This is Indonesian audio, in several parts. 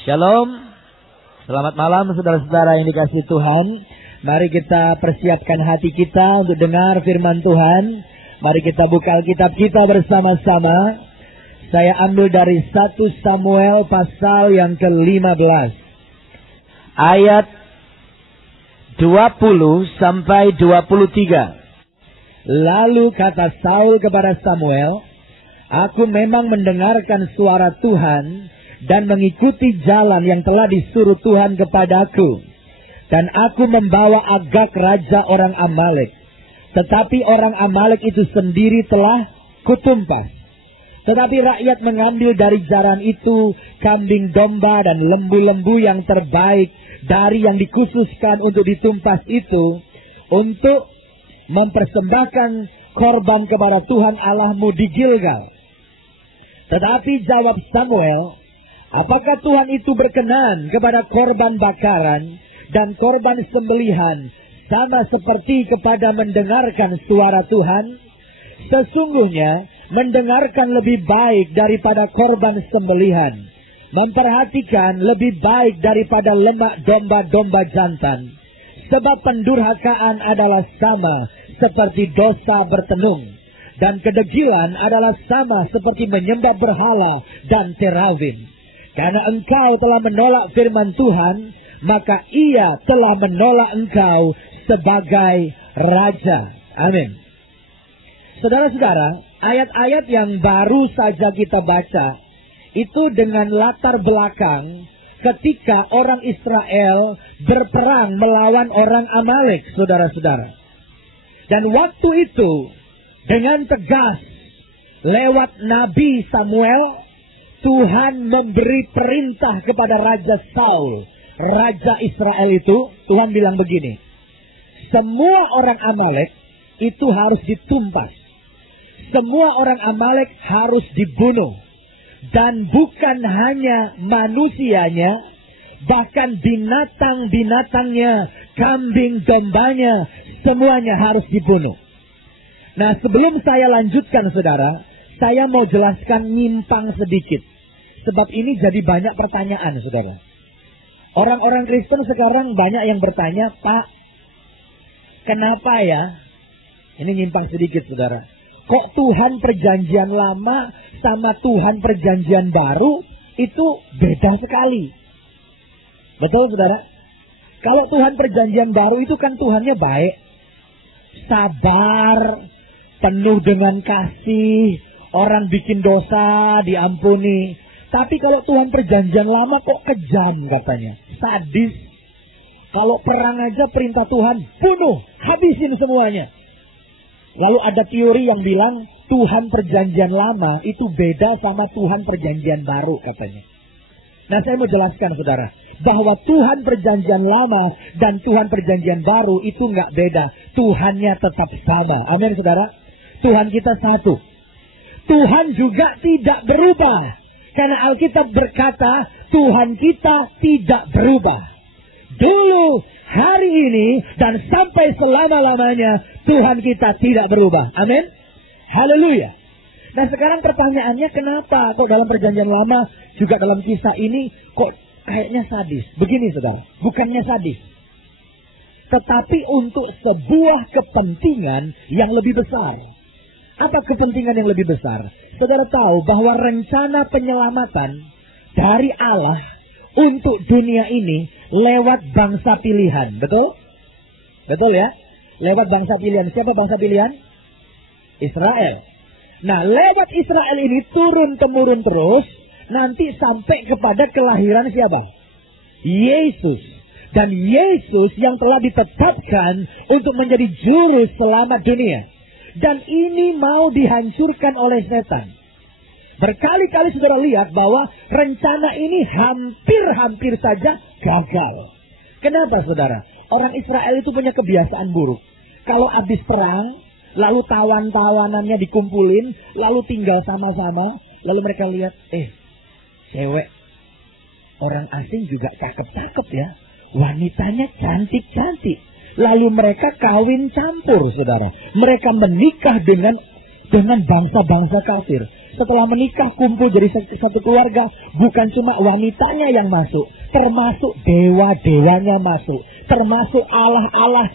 Shalom. Selamat malam saudara-saudara yang dikasihi Tuhan. Mari kita persiapkan hati kita untuk dengar firman Tuhan. Mari kita buka Alkitab kita bersama-sama. Saya ambil dari 1 Samuel pasal yang ke-15. Ayat 20 sampai 23. Lalu kata Saul kepada Samuel, "Aku memang mendengarkan suara Tuhan dan mengikuti jalan yang telah disuruh Tuhan kepadaku. Dan aku membawa Agag raja orang Amalek. Tetapi orang Amalek itu sendiri telah kutumpas. Tetapi rakyat mengambil dari jaran itu kambing domba dan lembu-lembu yang terbaik dari yang dikhususkan untuk ditumpas itu, untuk mempersembahkan korban kepada Tuhan Allahmu di Gilgal. Tetapi jawab Samuel, apakah Tuhan itu berkenan kepada korban bakaran dan korban sembelihan sama seperti kepada mendengarkan suara Tuhan? Sesungguhnya mendengarkan lebih baik daripada korban sembelihan, memperhatikan lebih baik daripada lemak domba-domba jantan. Sebab pendurhakaan adalah sama seperti dosa bertenung, dan kedegilan adalah sama seperti menyembah berhala dan terawim. Karena engkau telah menolak firman Tuhan, maka ia telah menolak engkau sebagai raja." Amin. Saudara-saudara, ayat-ayat yang baru saja kita baca itu dengan latar belakang ketika orang Israel berperang melawan orang Amalek, saudara-saudara. Dan waktu itu dengan tegas lewat Nabi Samuel, Tuhan memberi perintah kepada Raja Saul, Raja Israel itu. Tuhan bilang begini, semua orang Amalek itu harus ditumpas. Semua orang Amalek harus dibunuh. Dan bukan hanya manusianya, bahkan binatang-binatangnya, kambing dombanya, semuanya harus dibunuh. Nah, sebelum saya lanjutkan saudara, saya mau jelaskan nyimpang sedikit. Sebab ini jadi banyak pertanyaan saudara. Orang-orang Kristen sekarang banyak yang bertanya, "Pak, kenapa ya?" Ini nyimpang sedikit saudara. Kok Tuhan perjanjian lama sama Tuhan perjanjian baru itu beda sekali? Betul saudara? Kalau Tuhan perjanjian baru itu kan Tuhannya baik, sabar, penuh dengan kasih, orang bikin dosa diampuni. Tapi kalau Tuhan perjanjian lama kok kejam katanya, sadis. Kalau perang aja perintah Tuhan, bunuh, habisin semuanya. Lalu ada teori yang bilang Tuhan perjanjian lama itu beda sama Tuhan perjanjian baru katanya. Nah, saya mau jelaskan saudara, bahwa Tuhan perjanjian lama dan Tuhan perjanjian baru itu nggak beda. Tuhannya tetap sama. Amin saudara. Tuhan kita satu. Tuhan juga tidak berubah. Karena Alkitab berkata Tuhan kita tidak berubah. Dulu, hari ini, dan sampai selama-lamanya Tuhan kita tidak berubah. Amin. Haleluya. Nah sekarang pertanyaannya, kenapa kok dalam perjanjian lama juga dalam kisah ini kok kayaknya sadis? Begini saudara, bukannya sadis, tetapi untuk sebuah kepentingan yang lebih besar. Apa kepentingan yang lebih besar? Saudara tahu bahwa rencana penyelamatan dari Allah untuk dunia ini lewat bangsa pilihan. Betul? Betul ya? Lewat bangsa pilihan. Siapa bangsa pilihan? Israel. Nah, lewat Israel ini turun-temurun terus, nanti sampai kepada kelahiran siapa? Yesus. Dan Yesus yang telah ditetapkan untuk menjadi juru selamat dunia. Dan ini mau dihancurkan oleh setan. Berkali-kali saudara lihat bahwa rencana ini hampir-hampir saja gagal. Kenapa saudara? Orang Israel itu punya kebiasaan buruk. Kalau habis perang, lalu tawan-tawanannya dikumpulin, lalu tinggal sama-sama, lalu mereka lihat, cewek orang asing juga cakep-cakep ya. Wanitanya cantik-cantik. Lalu mereka kawin campur saudara. Mereka menikah dengan bangsa-bangsa kafir. setelah menikah kumpul jadi satu keluarga, bukan cuma wanitanya yang masuk, termasuk dewa-dewanya masuk, termasuk Allah-Allah,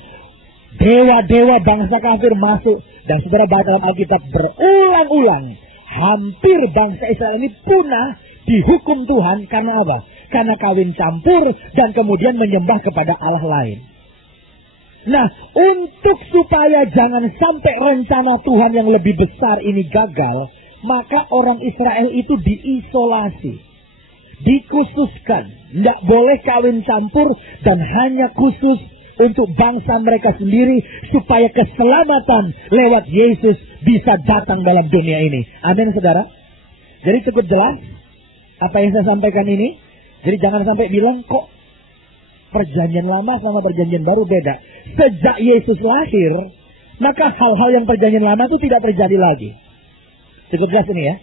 dewa-dewa bangsa kafir masuk. Dan saudara baca dalam Alkitab berulang-ulang, hampir bangsa Israel ini punah dihukum Tuhan karena apa? Karena kawin campur dan kemudian menyembah kepada Allah lain. Nah, untuk supaya jangan sampai rencana Tuhan yang lebih besar ini gagal, maka orang Israel itu diisolasi, dikhususkan, tidak boleh kawin campur dan hanya khusus untuk bangsa mereka sendiri supaya keselamatan lewat Yesus bisa datang dalam dunia ini. Amin, saudara. Jadi cukup jelas apa yang saya sampaikan ini. Jadi jangan sampai bilang kok perjanjian lama sama perjanjian baru beda. Sejak Yesus lahir, maka hal-hal yang perjanjian lama itu tidak terjadi lagi. Cukup jelas ini ya.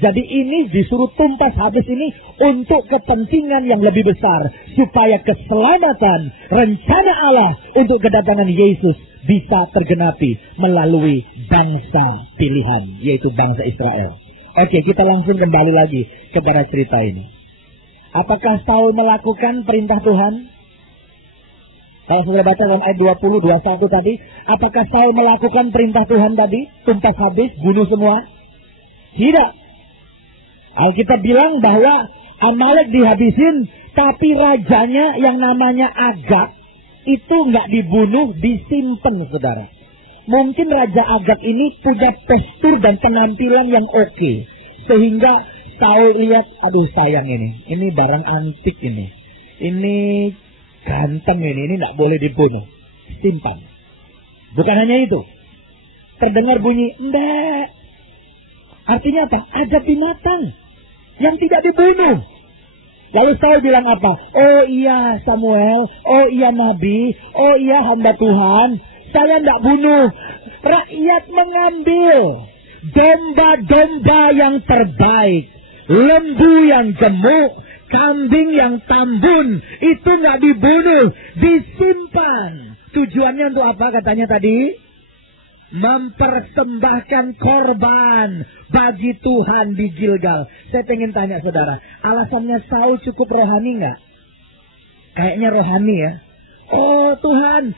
Jadi ini disuruh tuntas habis ini untuk kepentingan yang lebih besar. Supaya keselamatan rencana Allah untuk kedatangan Yesus bisa tergenapi melalui bangsa pilihan, yaitu bangsa Israel. Oke, kita langsung kembali lagi kepada cerita ini. Apakah Saul melakukan perintah Tuhan? Kalau sudah baca dalam ayat 20, 21 tadi, apakah Saul melakukan perintah Tuhan tadi? Tuntas habis, bunuh semua? Tidak. Alkitab bilang bahwa Amalek dihabisin, tapi rajanya yang namanya Agag itu nggak dibunuh, disimpan, saudara. Mungkin Raja Agag ini punya postur dan penampilan yang oke, sehingga Saul lihat, aduh sayang ini barang antik ini ganteng ini tidak boleh dibunuh, simpan. Bukan hanya itu, terdengar bunyi enggak. Artinya apa? Ada binatang yang tidak dibunuh. Lalu Saul bilang apa? Oh iya Samuel, oh iya Nabi, oh iya hamba Tuhan, saya tidak bunuh. Rakyat mengambil domba-domba yang terbaik, lembu yang gemuk, kambing yang tambun, itu nggak dibunuh, disimpan. Tujuannya untuk apa katanya tadi? Mempersembahkan korban bagi Tuhan di Gilgal. Saya pengen tanya saudara, alasannya Saul cukup rohani nggak? Kayaknya rohani ya. Oh Tuhan,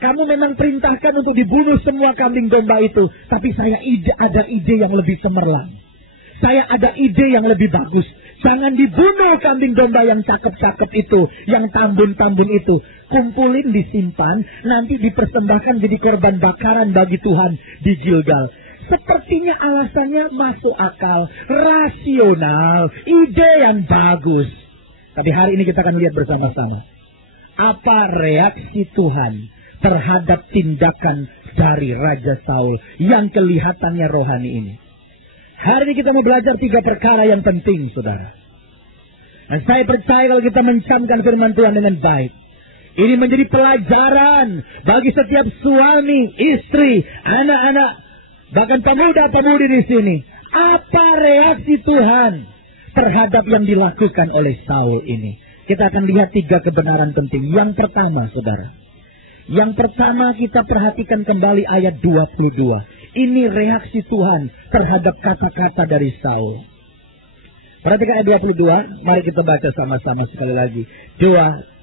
kamu memang perintahkan untuk dibunuh semua kambing domba itu, tapi saya ada ide yang lebih cemerlang. Saya ada ide yang lebih bagus. Jangan dibunuh kambing domba yang cakep-cakep itu, yang tambun-tambun itu. Kumpulin, disimpan, nanti dipersembahkan jadi korban bakaran bagi Tuhan di Gilgal. Sepertinya alasannya masuk akal, rasional, ide yang bagus. Tapi hari ini kita akan lihat bersama-sama. Apa reaksi Tuhan terhadap tindakan dari Raja Saul yang kelihatannya rohani ini? Hari ini kita mau belajar 3 perkara yang penting, saudara. Dan saya percaya kalau kita mencamkan firman Tuhan dengan baik, ini menjadi pelajaran bagi setiap suami, istri, anak-anak, bahkan pemuda-pemudi di sini. Apa reaksi Tuhan terhadap yang dilakukan oleh Saul ini? Kita akan lihat 3 kebenaran penting. Yang pertama, saudara. Yang pertama kita perhatikan kembali ayat 22. Ini reaksi Tuhan terhadap kata-kata dari Saul. Perhatikan ayat 22. Mari kita baca sama-sama sekali lagi. 2,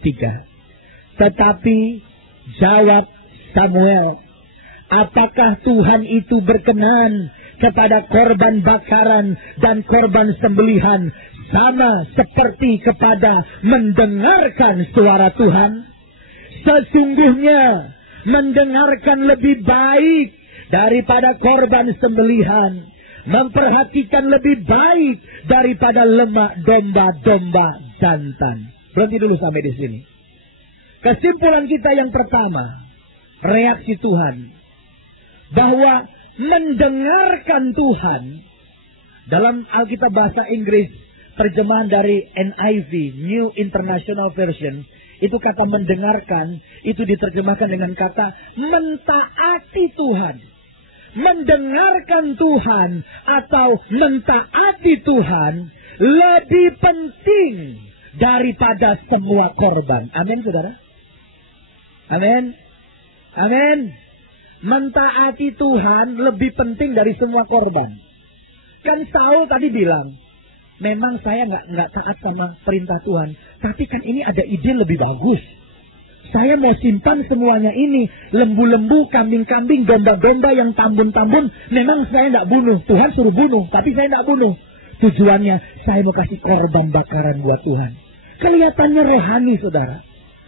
3. Tetapi jawab Samuel, apakah Tuhan itu berkenan kepada korban bakaran dan korban sembelihan sama seperti kepada mendengarkan suara Tuhan? Sesungguhnya mendengarkan lebih baik daripada korban sembelihan, memperhatikan lebih baik daripada lemak domba-domba jantan. Berhenti dulu sampai di sini. Kesimpulan kita yang pertama, reaksi Tuhan, bahwa mendengarkan Tuhan dalam Alkitab bahasa Inggris, terjemahan dari NIV, New International Version, itu kata mendengarkan, itu diterjemahkan dengan kata mentaati Tuhan. Mendengarkan Tuhan atau mentaati Tuhan lebih penting daripada semua korban. Amin, saudara? Amin. Amin. Mentaati Tuhan lebih penting dari semua korban. Kan Saul tadi bilang, memang saya nggak taat sama perintah Tuhan, tapi kan ini ada ide lebih bagus. Saya mau simpan semuanya ini, lembu-lembu, kambing-kambing, domba-domba yang tambun-tambun. Memang saya nggak bunuh, Tuhan suruh bunuh, tapi saya nggak bunuh. Tujuannya saya mau kasih korban bakaran buat Tuhan. Kelihatannya rohani, saudara.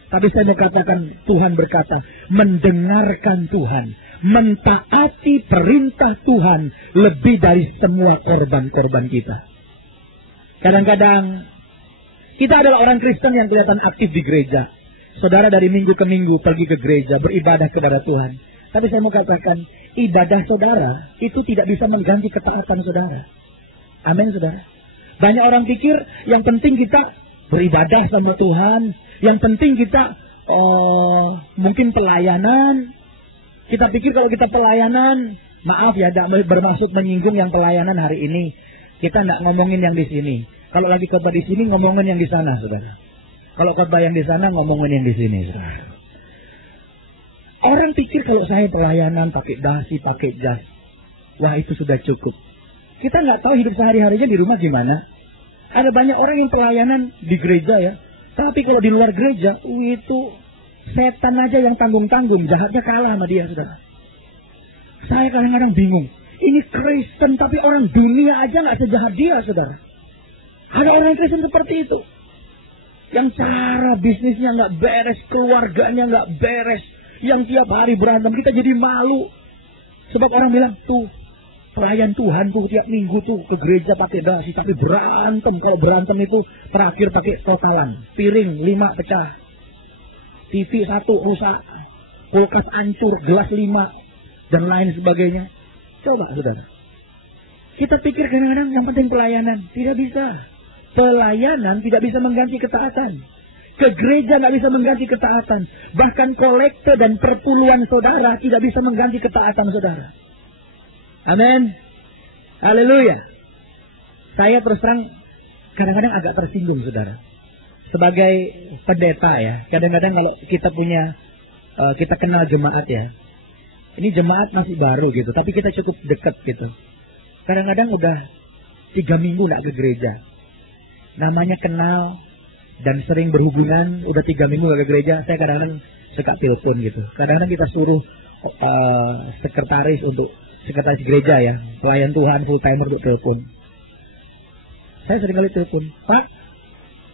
Tapi saya mau katakan, Tuhan berkata, mendengarkan Tuhan, mentaati perintah Tuhan lebih dari semua korban-korban kita. Kadang-kadang kita adalah orang Kristen yang kelihatan aktif di gereja. Saudara dari minggu ke minggu pergi ke gereja, beribadah kepada Tuhan. Tapi saya mau katakan, ibadah saudara itu tidak bisa mengganti ketaatan saudara. Amin, saudara. Banyak orang pikir yang penting kita beribadah sama Tuhan, yang penting kita mungkin pelayanan. Kita pikir kalau kita pelayanan, maaf ya, tidak bermaksud menyinggung yang pelayanan hari ini. Kita tidak ngomongin yang di sini. Kalau lagi khotbah di sini, ngomongin yang di sana, saudara. Kalau khotbah yang di sana, ngomongin yang di sini, saudara. Orang pikir kalau saya pelayanan pakai dasi, pakai jas, wah itu sudah cukup. Kita nggak tahu hidup sehari-harinya di rumah gimana. Ada banyak orang yang pelayanan di gereja ya, tapi kalau di luar gereja, itu setan aja yang tanggung-tanggung, jahatnya kalah sama dia, saudara. Saya kadang-kadang bingung. Ini Kristen, tapi orang dunia aja nggak sejahat dia, saudara. Ada orang Kristen seperti itu, yang cara bisnisnya nggak beres, keluarganya nggak beres, yang tiap hari berantem. Kita jadi malu, sebab orang bilang tuh pelayan Tuhan tuh tiap minggu tuh ke gereja pakai dasi, tapi berantem. Kalau berantem itu terakhir pakai totalan, piring 5 pecah, TV 1 rusak, kulkas hancur, gelas 5 dan lain sebagainya. Coba saudara, kita pikir kadang-kadang yang penting pelayanan. Tidak bisa. Pelayanan tidak bisa mengganti ketaatan. Ke gereja tidak bisa mengganti ketaatan. Bahkan kolekte dan perpuluhan saudara tidak bisa mengganti ketaatan saudara. Amin. Haleluya. Saya terus terang kadang-kadang agak tersinggung saudara. Sebagai pendeta ya, kadang-kadang kalau kita punya, kita kenal jemaat ya. Ini jemaat masih baru gitu, tapi kita cukup dekat gitu. Kadang-kadang udah 3 minggu gak ke gereja. Namanya kenal dan sering berhubungan, udah 3 minggu gak ke gereja. Saya kadang-kadang suka telepon gitu. Kadang-kadang kita suruh sekretaris gereja ya, pelayan Tuhan full timer untuk telepon. Saya sering kali telepon, Pak,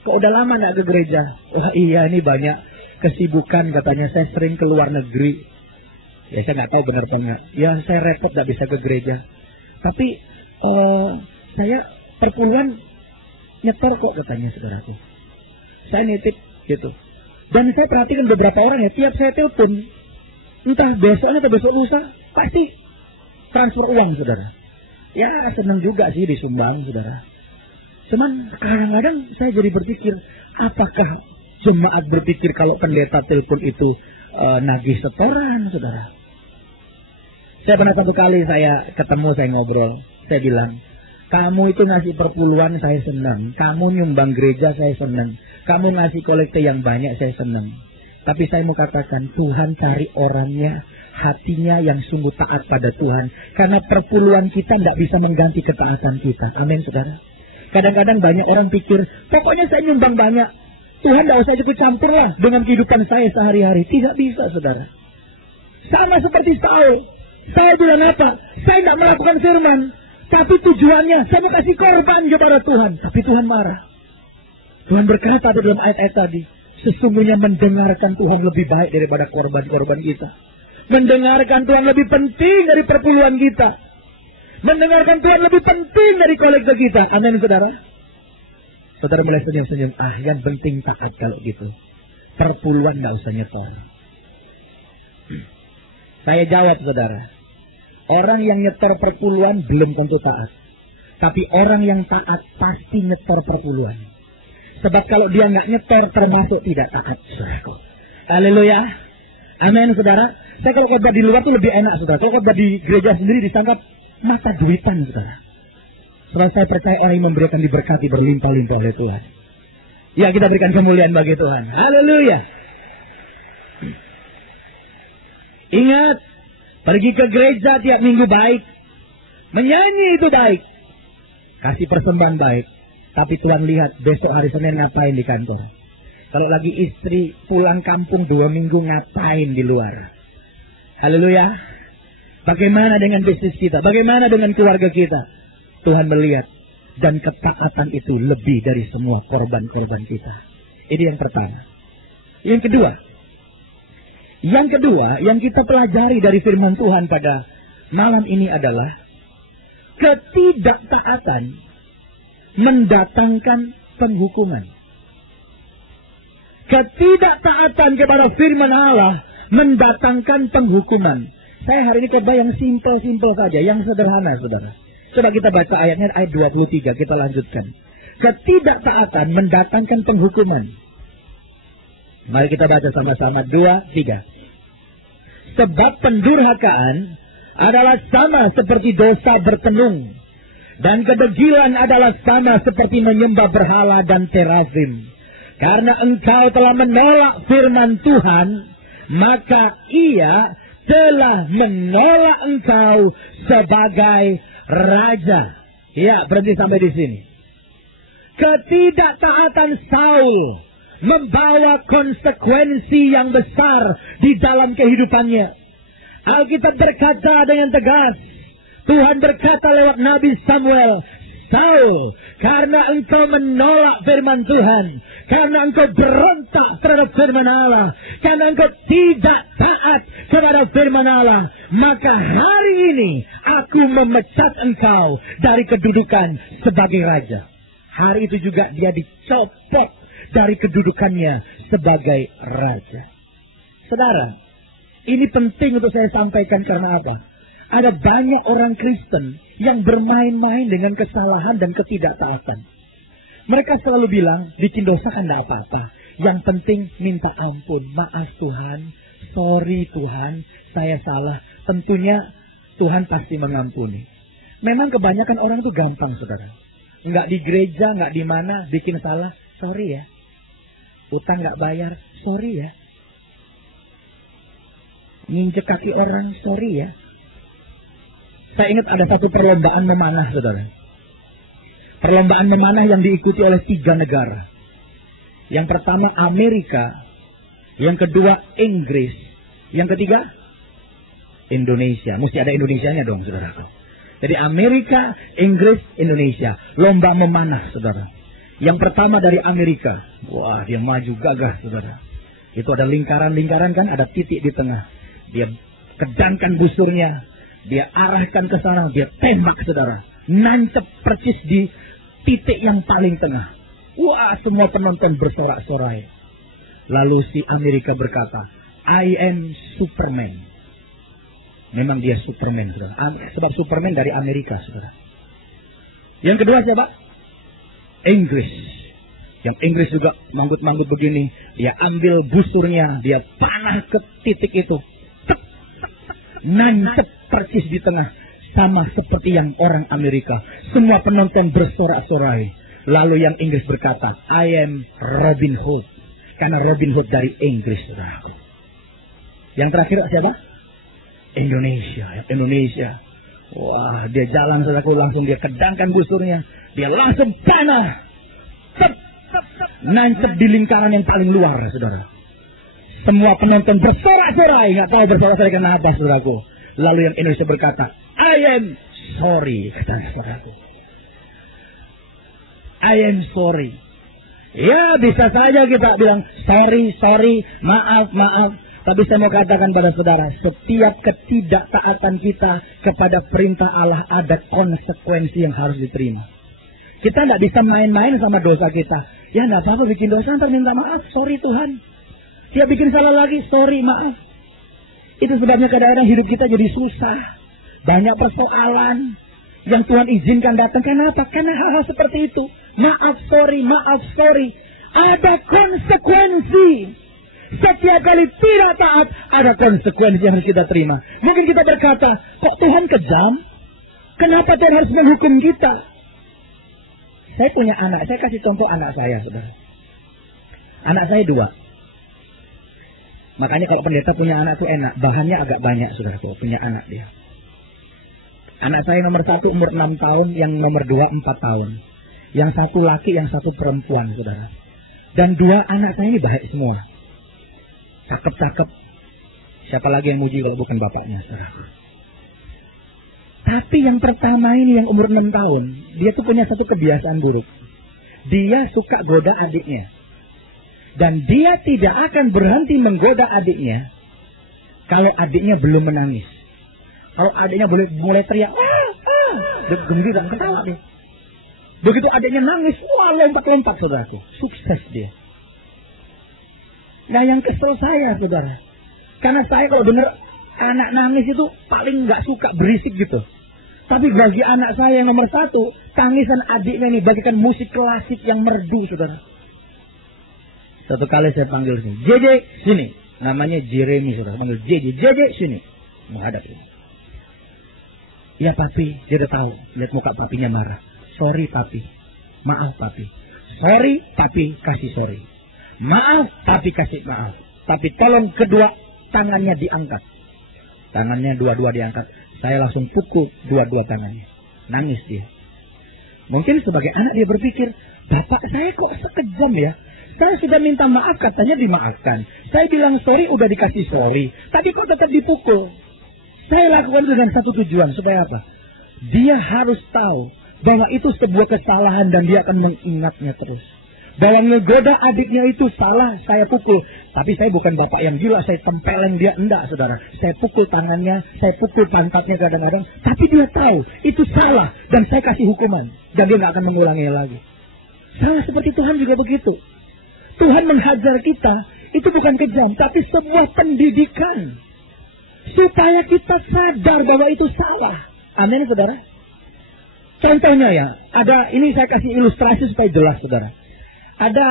kok udah lama gak ke gereja? Wah iya, ini banyak kesibukan katanya, saya sering ke luar negeri. Ya saya nggak tahu benar apa enggak. Ya saya repot nggak bisa ke gereja. Tapi saya perpuluhan nyetor kok katanya saudaraku. Saya nitip gitu. Dan saya perhatikan beberapa orang ya, tiap saya telepon, entah besoknya atau besok lusa, pasti transfer uang saudara. Ya senang juga sih disumbang saudara. Cuman kadang-kadang saya jadi berpikir, apakah jemaat berpikir kalau pendeta telepon itu nagih setoran saudara? Saya pernah satu kali saya ketemu, saya ngobrol. Saya bilang, kamu itu ngasih perpuluhan saya senang. Kamu nyumbang gereja saya senang. Kamu ngasih kolekte yang banyak saya senang. Tapi saya mau katakan, Tuhan cari orangnya, hatinya yang sungguh taat pada Tuhan. Karena perpuluhan kita tidak bisa mengganti ketaatan kita. Amin saudara. Kadang-kadang banyak orang pikir, pokoknya saya nyumbang banyak, Tuhan tidak usah ikut campur lah dengan kehidupan saya sehari-hari. Tidak bisa saudara. Sama seperti Saul. Saya bilang apa? Saya tidak melakukan firman. Tapi tujuannya, saya mau kasih korban kepada Tuhan. Tapi Tuhan marah. Tuhan berkata dalam ayat-ayat tadi, sesungguhnya mendengarkan Tuhan lebih baik daripada korban-korban kita. Mendengarkan Tuhan lebih penting dari perpuluhan kita. Mendengarkan Tuhan lebih penting dari kolekte kita. Amin saudara. Saudara mulai senyum-senyum. Yang penting taat kalau gitu. Perpuluhan nggak usah nyetor. Saya jawab saudara, orang yang nyetor perpuluhan belum tentu taat. Tapi orang yang taat pasti nyetor perpuluhan. Sebab kalau dia nggak nyetor termasuk tidak taat. Saudaraku. Haleluya. Amin saudara. Saya kalau khotbah di luar tuh lebih enak saudara. Kalau khotbah di gereja sendiri disangka mata duitan saudara. Sebab saya percaya orang yang memberikan diberkati berlimpah-limpah oleh Tuhan. Ya kita berikan kemuliaan bagi Tuhan. Haleluya. Ingat, pergi ke gereja tiap minggu baik. Menyanyi itu baik. kasih persembahan baik, tapi Tuhan lihat besok hari Senin ngapain di kantor. Kalau lagi istri pulang kampung 2 minggu ngapain di luar. Haleluya. Bagaimana dengan bisnis kita? Bagaimana dengan keluarga kita? Tuhan melihat. Dan ketaatan itu lebih dari semua korban-korban kita. Ini yang pertama. Yang kedua, yang kita pelajari dari firman Tuhan pada malam ini adalah ketidaktaatan mendatangkan penghukuman. Ketidaktaatan kepada firman Allah mendatangkan penghukuman. Saya hari ini coba yang simpel-simpel saja, yang sederhana, saudara. Coba kita baca ayatnya, ayat 23, kita lanjutkan. Ketidaktaatan mendatangkan penghukuman. Mari kita baca sama-sama, 2, 3. Sebab pendurhakaan adalah sama seperti dosa bertenung, dan kedegilan adalah sama seperti menyembah berhala dan terafim. Karena engkau telah menolak firman Tuhan, maka Ia telah menolak engkau sebagai raja. Ya, berhenti sampai di sini. Ketidaktaatan Saul membawa konsekuensi yang besar di dalam kehidupannya. Alkitab berkata dengan tegas, Tuhan berkata lewat Nabi Samuel, Saul, karena engkau menolak firman Tuhan, karena engkau berontak terhadap firman Allah, karena engkau tidak taat kepada firman Allah, maka hari ini aku memecat engkau dari kedudukan sebagai raja. Hari itu juga dia dicopot dari kedudukannya sebagai raja. Saudara, ini penting untuk saya sampaikan karena apa? Ada banyak orang Kristen yang bermain-main dengan kesalahan dan ketidaktaatan. Mereka selalu bilang, bikin dosa kan tidak apa-apa. Yang penting minta ampun. Maaf Tuhan, sorry Tuhan, saya salah. Tentunya Tuhan pasti mengampuni. Memang kebanyakan orang itu gampang, saudara. Nggak di gereja, nggak di mana, bikin salah, sorry ya. Utang nggak bayar, sorry ya. Nginjek kaki orang, sorry ya. Saya ingat ada satu perlombaan memanah, saudara. Perlombaan memanah yang diikuti oleh 3 negara. Yang pertama Amerika, yang kedua Inggris, yang ketiga Indonesia. Mesti ada Indonesianya dong, saudara. Jadi Amerika, Inggris, Indonesia. Lomba memanah, saudara. Yang pertama dari Amerika. Wah, dia maju gagah, saudara. Itu ada lingkaran-lingkaran kan, ada titik di tengah. Dia kedangkan busurnya. Dia arahkan ke sana, dia tembak, saudara. Nancep persis di titik yang paling tengah. Wah, semua penonton bersorak-sorai. Lalu si Amerika berkata, I am Superman. Memang dia Superman, saudara. Sebab Superman dari Amerika, saudara. Yang kedua siapa? Inggris. Yang Inggris juga manggut-manggut begini. Dia ambil busurnya, dia panah ke titik itu. Nancep persis di tengah. Sama seperti yang orang Amerika. Semua penonton bersorak-sorai. Lalu yang Inggris berkata, I am Robin Hood. Karena Robin Hood dari Inggris, saudaraku. Yang terakhir siapa? Indonesia. Wah, dia jalan, saudaraku, langsung dia kedangkan busurnya. Dia langsung panah. Nancep di lingkaran yang paling luar, saudara. Semua penonton bersorak-sorai. Nggak tahu bersorak-sorai karena apa, saudaraku. Lalu yang Indonesia berkata, I am sorry, kata saudaraku. I am sorry. Ya, bisa saja kita bilang sorry, maaf. Tapi saya mau katakan pada saudara, setiap ketidaktaatan kita kepada perintah Allah ada konsekuensi yang harus diterima. Kita tidak bisa main-main sama dosa kita. Ya, tidak apa-apa bikin dosa, ntar minta maaf, sorry Tuhan. Dia bikin salah lagi, sorry, maaf. Itu sebabnya kadang-kadang hidup kita jadi susah. Banyak persoalan yang Tuhan izinkan datang. Kenapa? Karena hal-hal seperti itu. Maaf, sorry. Ada konsekuensi. Setiap kali tidak taat, ada konsekuensi yang harus kita terima. Mungkin kita berkata, kok Tuhan kejam? Kenapa Tuhan harus menghukum kita? Saya punya anak, saya kasih contoh anak saya, saudara. Anak saya 2. Makanya kalau pendeta punya anak itu enak, bahannya agak banyak, saudara, kalau punya anak dia. Anak saya nomor 1 umur 6 tahun, yang nomor 2 4 tahun. Yang satu laki, yang satu perempuan, saudara. Dan 2 anak saya ini baik semua. Cakep-cakep. Siapa lagi yang muji kalau bukan bapaknya, saudara. Tapi yang pertama ini yang umur 6 tahun, dia tuh punya satu kebiasaan buruk. Dia suka goda adiknya. Dan dia tidak akan berhenti menggoda adiknya kalau adiknya belum menangis. Kalau adiknya mulai teriak, gembira, ketawa dia. Begitu adiknya nangis, wah lompat-lompat, saudaraku. Sukses dia. Nah yang kesel saya, saudara. Karena saya kalau dengar anak nangis itu paling nggak suka berisik gitu. Tapi bagi anak saya yang nomor 1, tangisan adiknya ini bagikan musik klasik yang merdu, saudara. Satu kali saya panggil sini, JJ sini. Namanya Jeremy, saudara. Panggil JJ sini. Menghadap ini. Ya papi, dia udah tahu. Lihat muka papinya marah. Sorry papi. Maaf papi. Sorry papi, kasih sorry. Maaf papi, kasih maaf. Tapi tolong kedua tangannya diangkat. Tangannya dua-dua diangkat. Saya langsung pukul dua-dua tangannya. Nangis dia. Mungkin sebagai anak dia berpikir, bapak saya kok sekejam ya. Saya sudah minta maaf, katanya dimaafkan. Saya bilang sorry, udah dikasih sorry. Tapi kok tetap dipukul. Saya lakukan dengan satu tujuan, supaya apa? Dia harus tahu bahwa itu sebuah kesalahan dan dia akan mengingatnya terus. Bahwa ngegoda adiknya itu salah, saya pukul. Tapi saya bukan bapak yang gila, saya tempeleng dia, enggak, saudara. Saya pukul tangannya, saya pukul pantatnya kadang-kadang. Tapi dia tahu, itu salah. Dan saya kasih hukuman. Dan dia nggak akan mengulanginya lagi. Sama seperti Tuhan juga begitu. Tuhan menghajar kita, itu bukan kejam, tapi sebuah pendidikan. Supaya kita sadar bahwa itu salah. Amin, saudara. Contohnya ya, ini saya kasih ilustrasi supaya jelas, saudara. Ada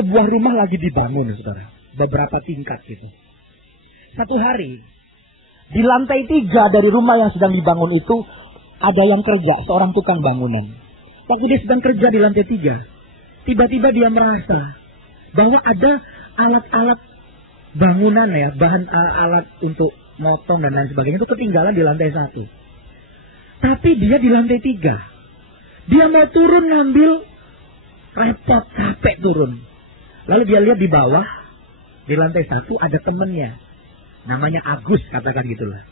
sebuah rumah lagi dibangun, saudara. Beberapa tingkat gitu. Satu hari, di lantai 3 dari rumah yang sedang dibangun itu, ada yang kerja, seorang tukang bangunan. Waktu dia sedang kerja di lantai 3, tiba-tiba dia merasa bahwa ada alat-alat bangunan ya, bahan alat untuk motong dan lain sebagainya itu ketinggalan di lantai 1. Tapi dia di lantai 3. Dia mau turun ngambil, repot, capek turun. Lalu dia lihat di bawah, di lantai 1 ada temannya. Namanya Agus, katakan gitulah.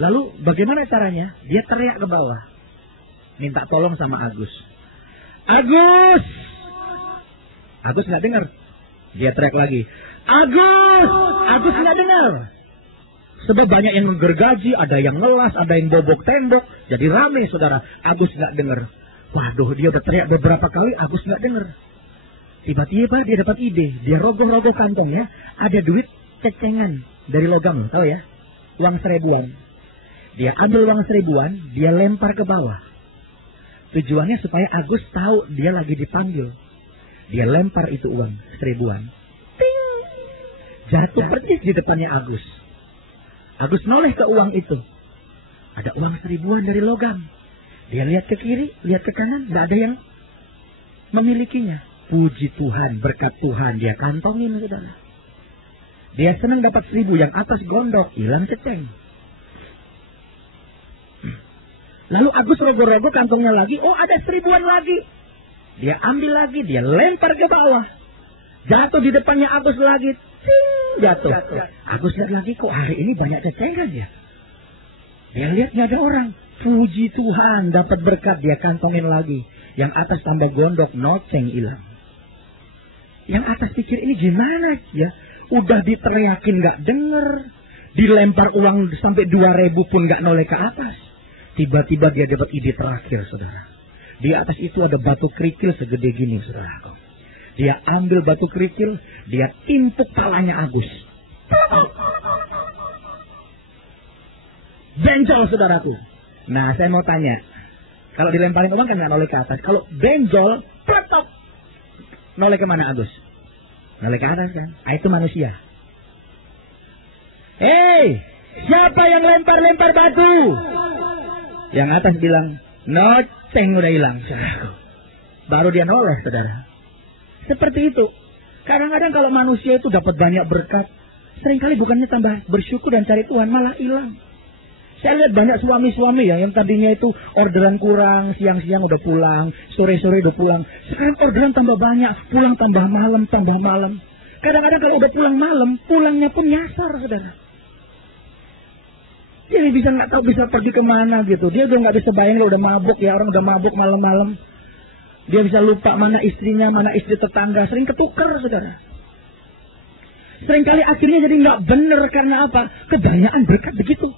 Lalu bagaimana caranya? Dia teriak ke bawah. Minta tolong sama Agus. Agus! Agus nggak dengar. Dia teriak lagi. Agus! Agus nggak dengar. Sebab banyak yang gergaji, ada yang ngelas, ada yang bobok tembok. Jadi rame, saudara. Agus nggak dengar. Waduh, dia udah teriak beberapa kali, Agus nggak dengar. Tiba-tiba dia dapat ide. Dia rogoh-rogoh kantongnya. Ada duit cecengan dari logam, tahu ya? Uang 1000-an. Dia ambil uang 1000-an, dia lempar ke bawah. Tujuannya supaya Agus tahu dia lagi dipanggil. Dia lempar itu uang 1000-an. Ting! Jatuh persis di depannya Agus. Agus noleh ke uang itu. Ada uang 1000-an dari logam. Dia lihat ke kiri, lihat ke kanan, nggak ada yang memilikinya. Puji Tuhan, berkat Tuhan, dia kantongin, saudara. Dia senang dapat 1000, yang atas gondok, hilang ceceng. Lalu Agus rogo-rogo kantongnya lagi, oh ada 1000-an lagi. Dia ambil lagi, dia lempar ke bawah. Jatuh di depannya Agus lagi. Jatuh. Agus lihat lagi, kok hari ini banyak cecengan ya. Dia lihat nggak ada orang. Puji Tuhan, dapat berkat, dia kantongin lagi. Yang atas tambah gondok, noceng hilang. Yang atas pikir ini gimana ya. Udah diteriakin nggak denger. Dilempar uang sampai 2000 pun nggak noleh ke atas. Tiba-tiba dia dapat ide terakhir, saudara. Di atas itu ada batu kerikil segede gini, saudara. Dia ambil batu kerikil, dia timpuk palanya Agus. Benjol, saudaraku. Nah, saya mau tanya. Kalau dilemparin uang kan nggak noleh ke atas. Kalau benjol, pletok. Noleh kemana Agus? Noleh ke atas kan? Itu manusia. Hei, siapa yang lempar-lempar batu? Yang atas bilang, noceng udah hilang. Baru dia noleh, saudara. Seperti itu. Kadang-kadang kalau manusia itu dapat banyak berkat, seringkali bukannya tambah bersyukur dan cari Tuhan, malah hilang. Saya lihat banyak suami-suami yang tadinya itu orderan kurang, siang-siang udah pulang, sore-sore udah pulang. Sekarang orderan tambah banyak, pulang tambah malam. Kadang-kadang kalau udah pulang malam, pulangnya pun nyasar, saudara. Dia bisa nggak tahu bisa pergi kemana gitu. Dia udah nggak bisa bayang kalau udah mabuk ya, orang udah mabuk malam-malam. Dia bisa lupa mana istrinya, mana istri tetangga. Sering ketukar, saudara. Seringkali akhirnya jadi nggak bener karena apa? Kebanyakan berkat begitu.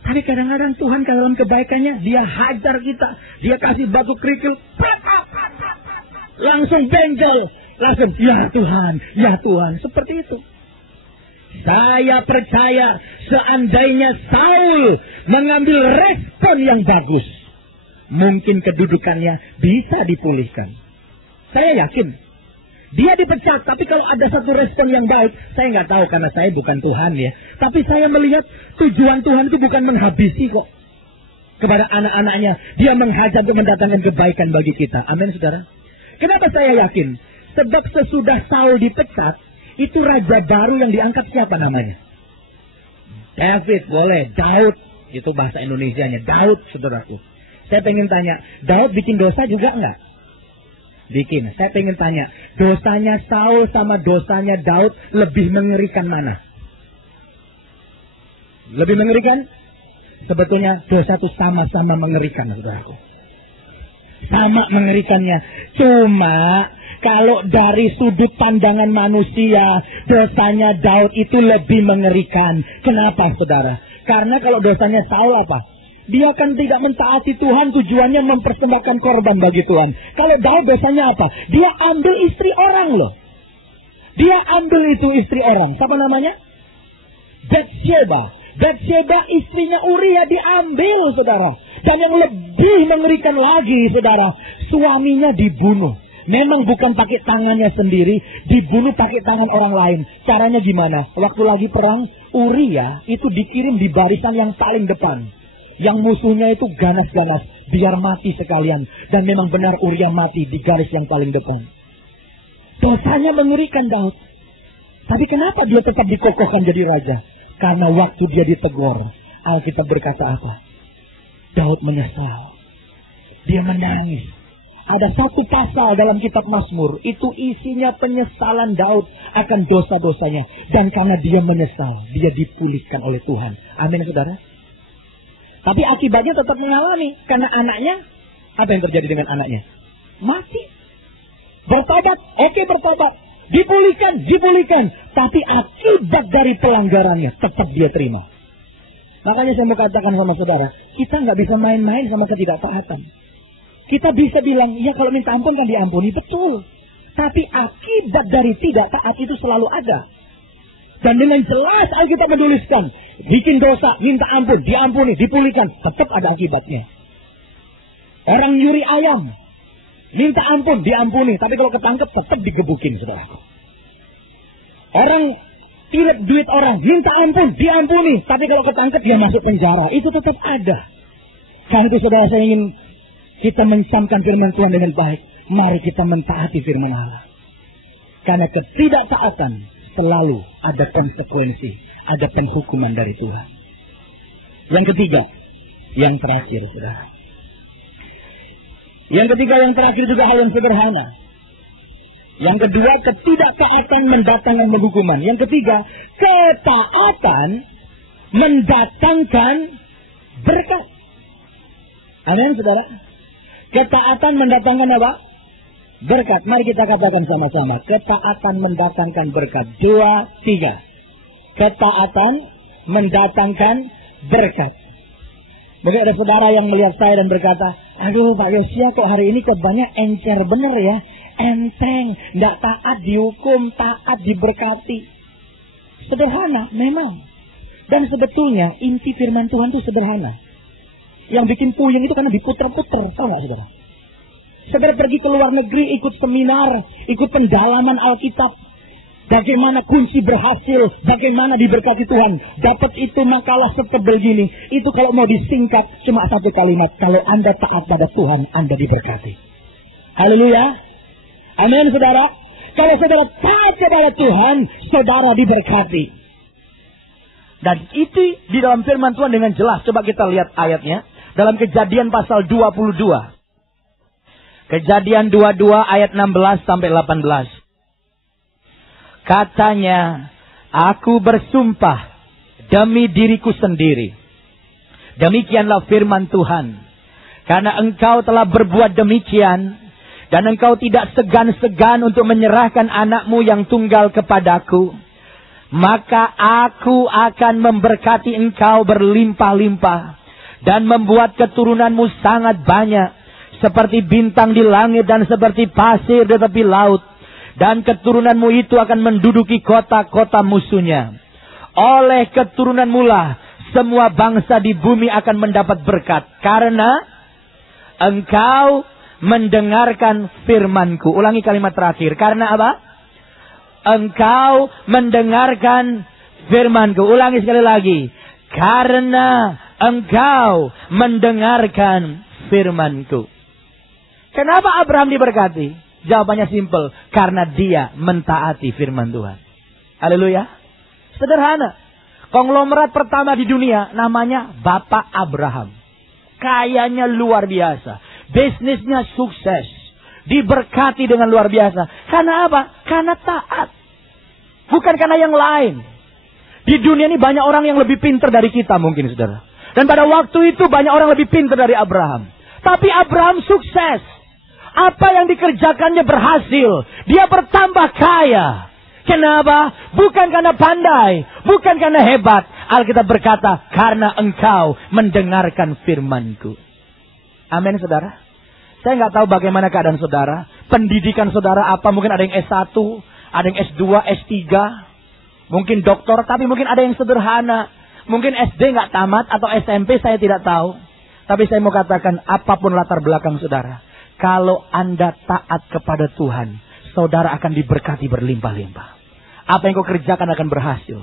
Tapi kadang-kadang Tuhan dalam kebaikannya, Dia hajar kita. Dia kasih batu kerikil. Langsung benjol. Langsung, ya Tuhan. Seperti itu. Saya percaya seandainya Saul mengambil respon yang bagus, mungkin kedudukannya bisa dipulihkan. Saya yakin. Dia dipecat, tapi kalau ada satu respon yang baik, saya nggak tahu karena saya bukan Tuhan ya. Tapi saya melihat tujuan Tuhan itu bukan menghabisi kok. Kepada anak-anaknya, Dia menghajar untuk mendatangkan kebaikan bagi kita. Amin, saudara. Kenapa saya yakin? Sebab sesudah Saul dipecat, itu raja baru yang diangkat siapa namanya? David, boleh. Daud, itu bahasa Indonesianya. Daud, saudaraku. Saya pengen tanya, Daud bikin dosa juga enggak? Bikin. Saya pengen tanya, dosanya Saul sama dosanya Daud lebih mengerikan mana? Lebih mengerikan? Sebetulnya dosa itu sama-sama mengerikan, saudaraku. Sama mengerikannya. Cuma kalau dari sudut pandangan manusia, dosanya Daud itu lebih mengerikan. Kenapa, saudara? Karena kalau dosanya Saul apa? Dia kan tidak mentaati Tuhan, tujuannya mempersembahkan korban bagi Tuhan. Kalau Daud dosanya apa? Dia ambil istri orang loh. Dia ambil itu istri orang. Siapa namanya? Bathsheba. Bathsheba istrinya Uria diambil, saudara. Dan yang lebih mengerikan lagi, saudara, suaminya dibunuh. Memang bukan pakai tangannya sendiri, dibunuh pakai tangan orang lain. Caranya gimana? Waktu lagi perang, Uria itu dikirim di barisan yang paling depan. Yang musuhnya itu ganas-ganas, biar mati sekalian. Dan memang benar Uria mati di garis yang paling depan. Dosanya mengerikan Daud. Tapi kenapa dia tetap dikokohkan jadi raja? Karena waktu dia ditegur, Alkitab berkata apa? Daud menyesal. Dia menangis. Ada satu pasal dalam kitab Mazmur, itu isinya penyesalan Daud akan dosa-dosanya. Dan karena dia menyesal, dia dipulihkan oleh Tuhan. Amin, saudara. Tapi akibatnya tetap mengalami. Karena anaknya, apa yang terjadi dengan anaknya? Mati. Bertobat, oke bertobat. Dipulihkan. Tapi akibat dari pelanggarannya, tetap dia terima. Makanya saya mau katakan sama saudara, kita nggak bisa main-main sama ketidaktaatan. Kita bisa bilang, ya kalau minta ampun kan diampuni, betul. Tapi akibat dari tidak taat itu selalu ada. Dan dengan jelas Alkitab menuliskan, bikin dosa, minta ampun, diampuni, dipulihkan, tetap ada akibatnya. Orang nyuri ayam, minta ampun, diampuni, tapi kalau ketangkep tetap digebukin, saudara. Orang tilik duit orang, minta ampun, diampuni, tapi kalau ketangkep dia masuk penjara, itu tetap ada. Karena itu saudara, saya ingin kita mencamkan firman Tuhan dengan baik. Mari kita mentaati firman Allah. Karena ketidaktaatan selalu ada konsekuensi, ada penghukuman dari Tuhan. Yang ketiga, yang terakhir, saudara. Yang ketiga, yang terakhir juga hal yang sederhana. Yang kedua, ketidaktaatan mendatangkan penghukuman. Yang ketiga, ketaatan mendatangkan berkat. Amin, saudara. Ketaatan mendatangkan apa? Berkat. Mari kita katakan sama-sama. Ketaatan mendatangkan berkat. 2, 3. Ketaatan mendatangkan berkat. Mungkin ada saudara yang melihat saya dan berkata, aduh Pak Yosia kok hari ini kok banyak encer bener ya. Enteng. Tidak taat dihukum, taat diberkati. Sederhana, memang. Dan sebetulnya inti firman Tuhan itu sederhana. Yang bikin puyeng itu karena diputer-puter. Tahu nggak saudara? Saudara pergi ke luar negeri, ikut seminar, ikut pendalaman Alkitab. Bagaimana kunci berhasil, bagaimana diberkati Tuhan. Dapat itu makalah setebal gini. Itu kalau mau disingkat cuma satu kalimat. Kalau Anda taat pada Tuhan, Anda diberkati. Haleluya. Amin, saudara. Kalau saudara taat kepada Tuhan, saudara diberkati. Dan itu di dalam firman Tuhan dengan jelas. Coba kita lihat ayatnya. Dalam Kejadian pasal 22. Kejadian 22 ayat 16 sampai 18. Katanya, aku bersumpah demi diriku sendiri. Demikianlah firman Tuhan. Karena engkau telah berbuat demikian. Dan engkau tidak segan-segan untuk menyerahkan anakmu yang tunggal kepadaku. Maka aku akan memberkati engkau berlimpah-limpah. Dan membuat keturunanmu sangat banyak. Seperti bintang di langit dan seperti pasir di tepi laut. Dan keturunanmu itu akan menduduki kota-kota musuhnya. Oleh keturunanmu lah semua bangsa di bumi akan mendapat berkat. Karena engkau mendengarkan firmanku. Ulangi kalimat terakhir. Karena apa? Engkau mendengarkan firmanku. Ulangi sekali lagi. Karena engkau mendengarkan firmanku. Kenapa Abraham diberkati? Jawabannya simpel. Karena dia mentaati firman Tuhan. Haleluya. Sederhana. Konglomerat pertama di dunia namanya Bapak Abraham. Kayanya luar biasa. Bisnisnya sukses. Diberkati dengan luar biasa. Karena apa? Karena taat. Bukan karena yang lain. Di dunia ini banyak orang yang lebih pintar dari kita mungkin, saudara. Dan pada waktu itu banyak orang lebih pintar dari Abraham. Tapi Abraham sukses. Apa yang dikerjakannya berhasil. Dia bertambah kaya. Kenapa? Bukan karena pandai. Bukan karena hebat. Alkitab berkata, karena engkau mendengarkan firmanku. Amin, saudara. Saya nggak tahu bagaimana keadaan saudara. Pendidikan saudara apa? Mungkin ada yang S1, ada yang S2, S3. Mungkin doktor, tapi mungkin ada yang sederhana. Mungkin SD nggak tamat atau SMP, saya tidak tahu. Tapi saya mau katakan, apapun latar belakang saudara. Kalau Anda taat kepada Tuhan, saudara akan diberkati berlimpah-limpah. Apa yang kau kerjakan akan berhasil.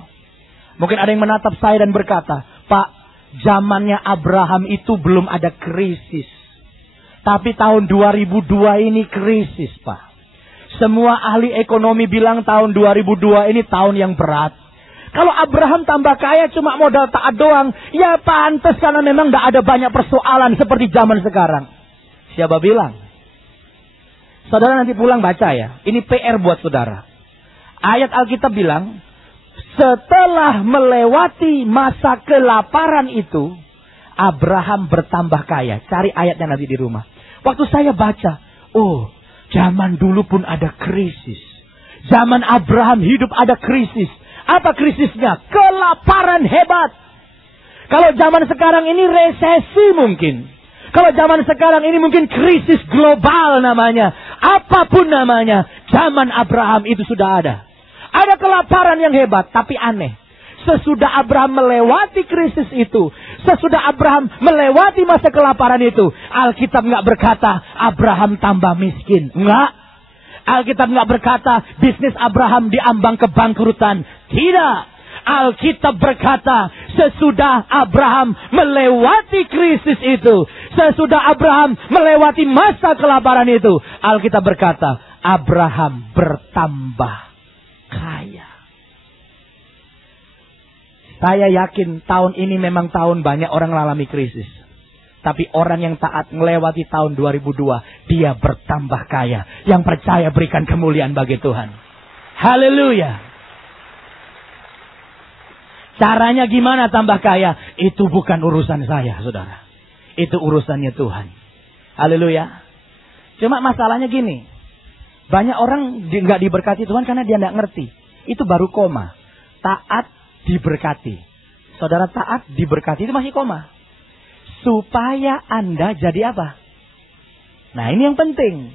Mungkin ada yang menatap saya dan berkata, Pak, zamannya Abraham itu belum ada krisis. Tapi tahun 2002 ini krisis, Pak. Semua ahli ekonomi bilang tahun 2002 ini tahun yang berat. Kalau Abraham tambah kaya cuma modal taat doang, ya pantas karena memang tidak ada banyak persoalan seperti zaman sekarang. Siapa bilang? Saudara nanti pulang baca ya. Ini PR buat saudara. Ayat Alkitab bilang, setelah melewati masa kelaparan itu, Abraham bertambah kaya. Cari ayatnya nanti di rumah. Waktu saya baca, oh, zaman dulu pun ada krisis. Zaman Abraham hidup ada krisis. Apa krisisnya? Kelaparan hebat. Kalau zaman sekarang ini resesi mungkin. Kalau zaman sekarang ini mungkin krisis global namanya. Apapun namanya. Zaman Abraham itu sudah ada. Ada kelaparan yang hebat. Tapi aneh. Sesudah Abraham melewati krisis itu. Sesudah Abraham melewati masa kelaparan itu. Alkitab nggak berkata Abraham tambah miskin. Enggak. Alkitab nggak berkata bisnis Abraham diambang kebangkrutan. Tidak. Alkitab berkata sesudah Abraham melewati krisis itu. Sesudah Abraham melewati masa kelaparan itu. Alkitab berkata Abraham bertambah kaya. Saya yakin tahun ini memang tahun banyak orang mengalami krisis. Tapi orang yang taat melewati tahun 2002, dia bertambah kaya. Yang percaya berikan kemuliaan bagi Tuhan. Haleluya. Caranya gimana tambah kaya? Itu bukan urusan saya, saudara. Itu urusannya Tuhan. Haleluya. Cuma masalahnya gini. Banyak orang nggak diberkati Tuhan karena dia nggak ngerti. Itu baru koma. Taat diberkati. Saudara taat diberkati itu masih koma. Supaya Anda jadi apa? Nah ini yang penting.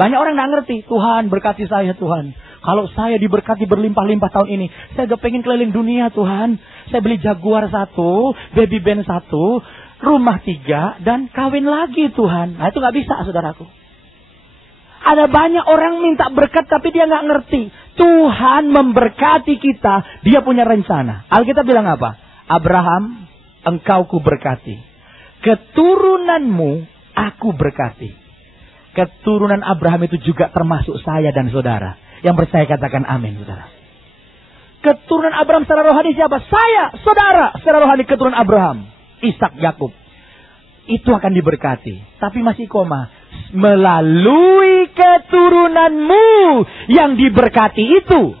Banyak orang nggak ngerti. Tuhan berkati saya Tuhan. Kalau saya diberkati berlimpah-limpah tahun ini. Saya udah pengen keliling dunia Tuhan. Saya beli Jaguar 1. Baby Benz 1. Rumah 3. Dan kawin lagi Tuhan. Nah itu nggak bisa saudaraku. Ada banyak orang minta berkat tapi dia nggak ngerti. Tuhan memberkati kita. Dia punya rencana. Alkitab bilang apa? Abraham, engkau ku berkati. Keturunanmu aku berkati. Keturunan Abraham itu juga termasuk saya dan saudara. Yang percaya katakan amin, saudara. Keturunan Abraham secara rohani siapa? Saya, saudara, secara rohani keturunan Abraham. Ishak, Yakub. Itu akan diberkati. Tapi masih koma. Melalui keturunanmu yang diberkati itu,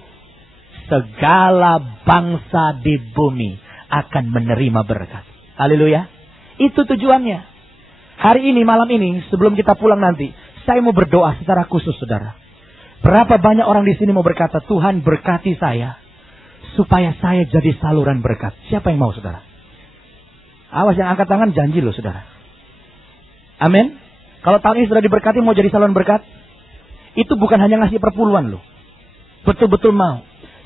segala bangsa di bumi akan menerima berkat. Haleluya. Itu tujuannya. Hari ini, malam ini, sebelum kita pulang nanti, saya mau berdoa secara khusus, saudara. Berapa banyak orang di sini mau berkata, Tuhan berkati saya, supaya saya jadi saluran berkat. Siapa yang mau, saudara? Awas yang angkat tangan, janji loh, saudara. Amin. Kalau tahun ini sudah diberkati, mau jadi saluran berkat, itu bukan hanya ngasih perpuluhan loh. Betul-betul mau.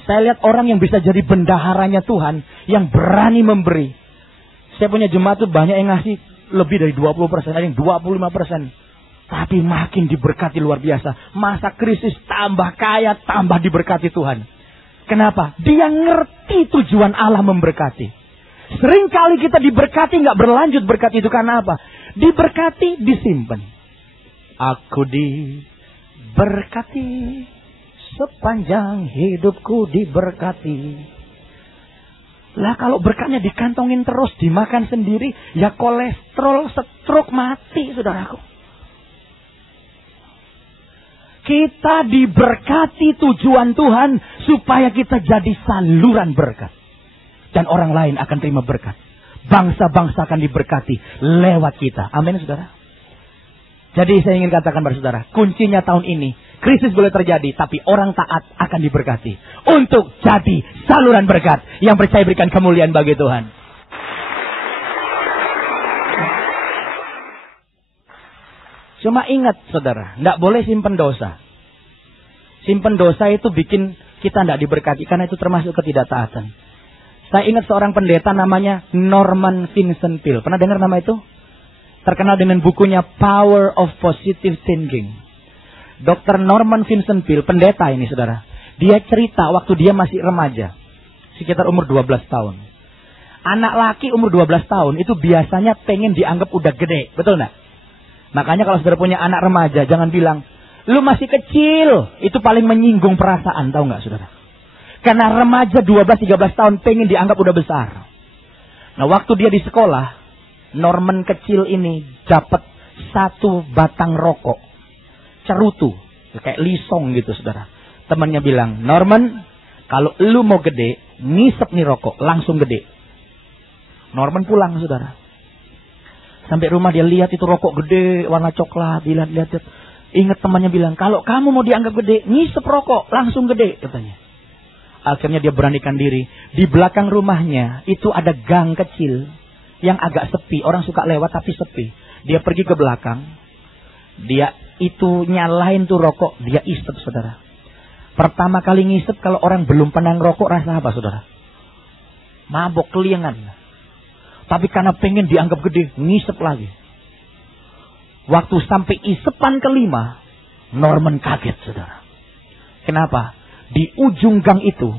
Saya lihat orang yang bisa jadi bendaharanya Tuhan, yang berani memberi. Saya punya jemaat tuh banyak yang ngasih lebih dari 20%, ada yang 25%. Tapi makin diberkati luar biasa. Masa krisis tambah kaya, tambah diberkati Tuhan. Kenapa? Dia ngerti tujuan Allah memberkati. Seringkali kita diberkati nggak berlanjut berkat itu karena apa? Diberkati, disimpan. Aku diberkati, sepanjang hidupku diberkati. Lah kalau berkatnya dikantongin terus, dimakan sendiri, ya kolesterol, stroke, mati, saudaraku. Kita diberkati tujuan Tuhan supaya kita jadi saluran berkat. Dan orang lain akan terima berkat. Bangsa-bangsa akan diberkati lewat kita. Amin, saudara. Jadi saya ingin katakan pada saudara, kuncinya tahun ini, krisis boleh terjadi, tapi orang taat akan diberkati. Untuk jadi saluran berkat yang percaya berikan kemuliaan bagi Tuhan. Cuma ingat saudara, tidak boleh simpen dosa. Simpen dosa itu bikin kita tidak diberkati, karena itu termasuk ketidaktaatan. Saya ingat seorang pendeta namanya Norman Vincent Peale. Pernah dengar nama itu? Terkenal dengan bukunya Power of Positive Thinking. Dr. Norman Vincent Peale, pendeta ini saudara. Dia cerita waktu dia masih remaja. Sekitar umur 12 tahun. Anak laki umur 12 tahun itu biasanya pengen dianggap udah gede. Betul nggak? Makanya kalau saudara punya anak remaja, jangan bilang, lu masih kecil. Itu paling menyinggung perasaan, tahu nggak saudara? Karena remaja 12-13 tahun pengen dianggap udah besar. Nah waktu dia di sekolah, Norman kecil ini dapat satu batang rokok. Cerutu. Kayak lisong gitu saudara. Temannya bilang, Norman, kalau lu mau gede, ngisep nih rokok, langsung gede. Norman pulang saudara. Sampai rumah dia lihat itu rokok gede, warna coklat, dilihat-lihat. Ingat temannya bilang, kalau kamu mau dianggap gede, ngisep rokok, langsung gede katanya. Akhirnya dia beranikan diri. Di belakang rumahnya itu ada gang kecil yang agak sepi. Orang suka lewat tapi sepi. Dia pergi ke belakang. Dia itu nyalain tuh rokok. Dia isep saudara. Pertama kali ngisep kalau orang belum pernah ngerokok rasa apa saudara? Mabok, keliengan. Tapi karena pengen dianggap gede, ngisep lagi. Waktu sampai isepan kelima, Norman kaget saudara. Kenapa? Di ujung gang itu,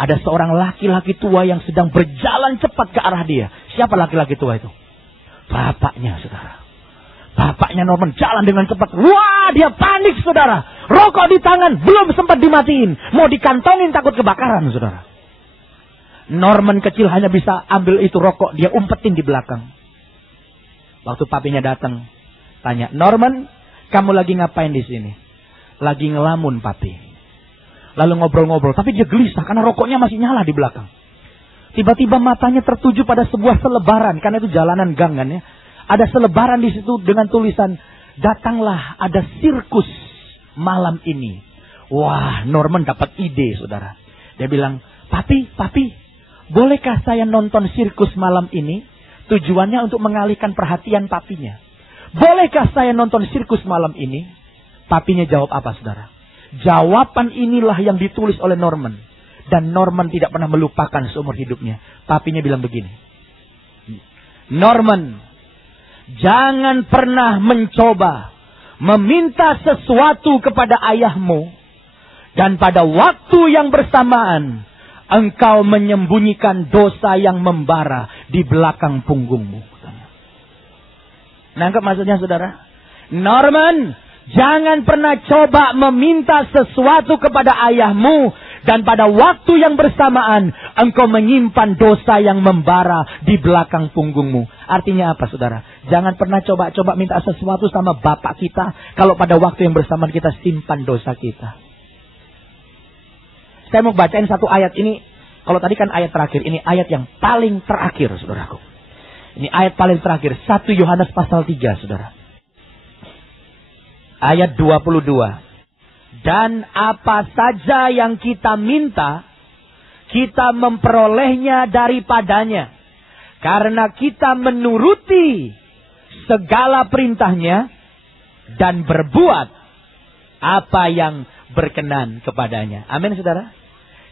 ada seorang laki-laki tua yang sedang berjalan cepat ke arah dia. Siapa laki-laki tua itu? Bapaknya, saudara. Bapaknya Norman jalan dengan cepat. Wah, dia panik, saudara. Rokok di tangan, belum sempat dimatiin. Mau dikantongin, takut kebakaran, saudara. Norman kecil hanya bisa ambil itu rokok, dia umpetin di belakang. Waktu papinya datang, tanya, Norman, kamu lagi ngapain di sini? Lagi ngelamun, papi. Lalu ngobrol-ngobrol. Tapi dia gelisah karena rokoknya masih nyala di belakang. Tiba-tiba matanya tertuju pada sebuah selebaran. Karena itu jalanan gang kan ya. Ada selebaran di situ dengan tulisan, datanglah ada sirkus malam ini. Wah, Norman dapat ide saudara. Dia bilang, papi, bolehkah saya nonton sirkus malam ini? Tujuannya untuk mengalihkan perhatian papinya. Bolehkah saya nonton sirkus malam ini? Papinya jawab apa saudara? Jawaban inilah yang ditulis oleh Norman. Dan Norman tidak pernah melupakan seumur hidupnya. Papinya bilang begini. Norman, jangan pernah mencoba meminta sesuatu kepada ayahmu. Dan pada waktu yang bersamaan, engkau menyembunyikan dosa yang membara di belakang punggungmu. Nangkep maksudnya saudara? Norman, jangan pernah coba meminta sesuatu kepada ayahmu. Dan pada waktu yang bersamaan, engkau menyimpan dosa yang membara di belakang punggungmu. Artinya apa, saudara? Jangan pernah coba-coba minta sesuatu sama Bapak kita, kalau pada waktu yang bersamaan kita simpan dosa kita. Saya mau bacain satu ayat ini. Kalau tadi kan ayat terakhir, ini ayat yang paling terakhir, saudaraku. Ini ayat paling terakhir, 1 Yohanes pasal 3, saudara. Ayat 22. Dan apa saja yang kita minta, kita memperolehnya daripadanya. Karena kita menuruti segala perintahnya dan berbuat apa yang berkenan kepadanya. Amin, saudara.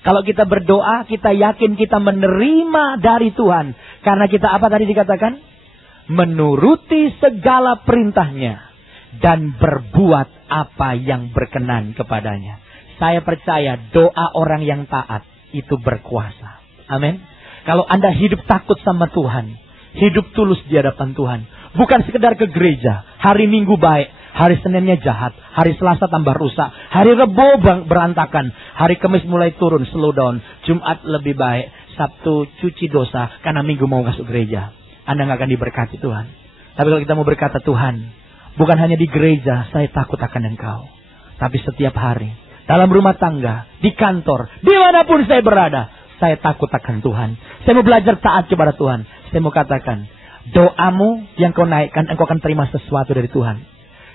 Kalau kita berdoa, kita yakin kita menerima dari Tuhan. Karena kita apa tadi dikatakan? Menuruti segala perintahnya. Dan berbuat apa yang berkenan kepadanya. Saya percaya doa orang yang taat itu berkuasa. Amin. Kalau Anda hidup takut sama Tuhan, hidup tulus di hadapan Tuhan, bukan sekedar ke gereja, hari Minggu baik, hari Seninnya jahat, hari Selasa tambah rusak, hari Rebo berantakan, hari Kamis mulai turun, slow down, Jumat lebih baik, Sabtu cuci dosa, karena Minggu mau masuk gereja. Anda nggak akan diberkati Tuhan. Tapi kalau kita mau berkata, Tuhan, bukan hanya di gereja saya takut akan Engkau, tapi setiap hari, dalam rumah tangga, di kantor, dimanapun saya berada, saya takut akan Tuhan. Saya mau belajar taat kepada Tuhan. Saya mau katakan, doamu yang kau naikkan, engkau akan terima sesuatu dari Tuhan.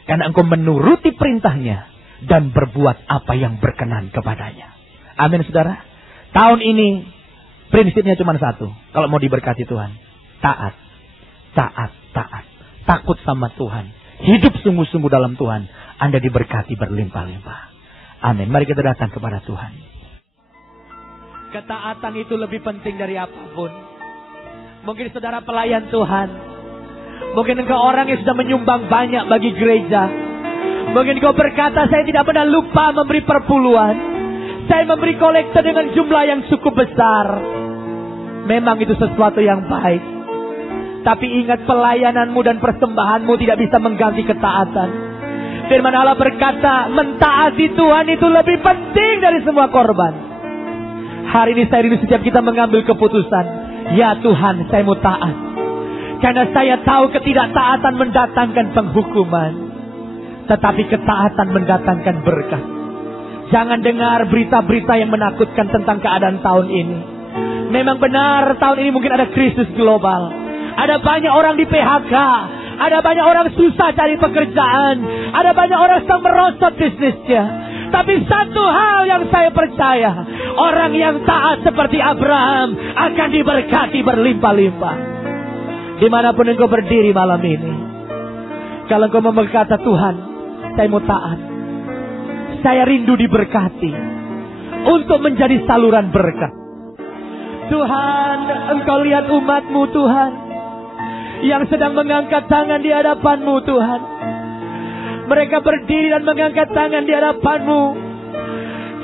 Karena engkau menuruti perintahnya dan berbuat apa yang berkenan kepadanya. Amin, saudara. Tahun ini prinsipnya cuma satu. Kalau mau diberkati Tuhan, taat, taat, taat. Takut sama Tuhan. Hidup sungguh-sungguh dalam Tuhan. Anda diberkati berlimpah-limpah. Amin. Mari kita datang kepada Tuhan. Ketaatan itu lebih penting dari apapun. Mungkin saudara pelayan Tuhan. Mungkin engkau orang yang sudah menyumbang banyak bagi gereja. Mungkin engkau berkata, saya tidak pernah lupa memberi perpuluhan. Saya memberi kolektor dengan jumlah yang cukup besar. Memang itu sesuatu yang baik. Tapi ingat, pelayananmu dan persembahanmu tidak bisa mengganti ketaatan. Firman Allah berkata, mentaati Tuhan itu lebih penting dari semua korban. Hari ini saya rindu setiap kita mengambil keputusan. Ya Tuhan, saya mau taat. Karena saya tahu ketidaktaatan mendatangkan penghukuman. Tetapi ketaatan mendatangkan berkat. Jangan dengar berita-berita yang menakutkan tentang keadaan tahun ini. Memang benar tahun ini mungkin ada krisis global. Ada banyak orang di PHK. Ada banyak orang susah cari pekerjaan. Ada banyak orang sedang merosot bisnisnya. Tapi satu hal yang saya percaya, orang yang taat seperti Abraham akan diberkati berlimpah-limpah. Dimanapun engkau berdiri malam ini, kalau engkau berkata, Tuhan, saya mau taat, saya rindu diberkati untuk menjadi saluran berkat. Tuhan, engkau lihat umat-Mu Tuhan, yang sedang mengangkat tangan di hadapan-Mu Tuhan. Mereka berdiri dan mengangkat tangan di hadapan-Mu.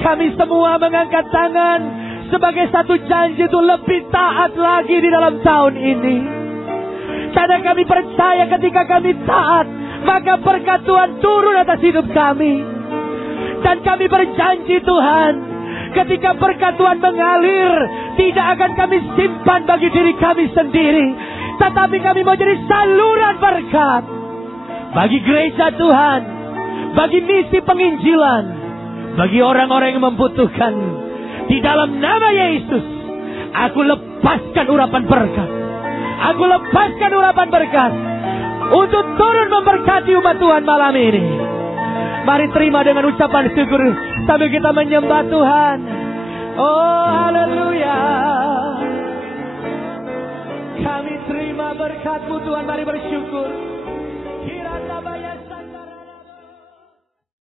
Kami semua mengangkat tangan sebagai satu janji untuk lebih taat lagi di dalam tahun ini. Karena kami percaya ketika kami taat, maka berkat Tuhan turun atas hidup kami. Dan kami berjanji Tuhan, ketika berkat Tuhan mengalir, tidak akan kami simpan bagi diri kami sendiri, tetapi kami mau jadi saluran berkat bagi gereja Tuhan, bagi misi penginjilan, bagi orang-orang yang membutuhkan. Di dalam nama Yesus, aku lepaskan urapan berkat. Aku lepaskan urapan berkat untuk turun memberkati umat Tuhan malam ini. Mari terima dengan ucapan syukur sambil kita menyembah Tuhan. Oh, haleluya. Kami terima berkat-Mu Tuhan, mari bersyukur.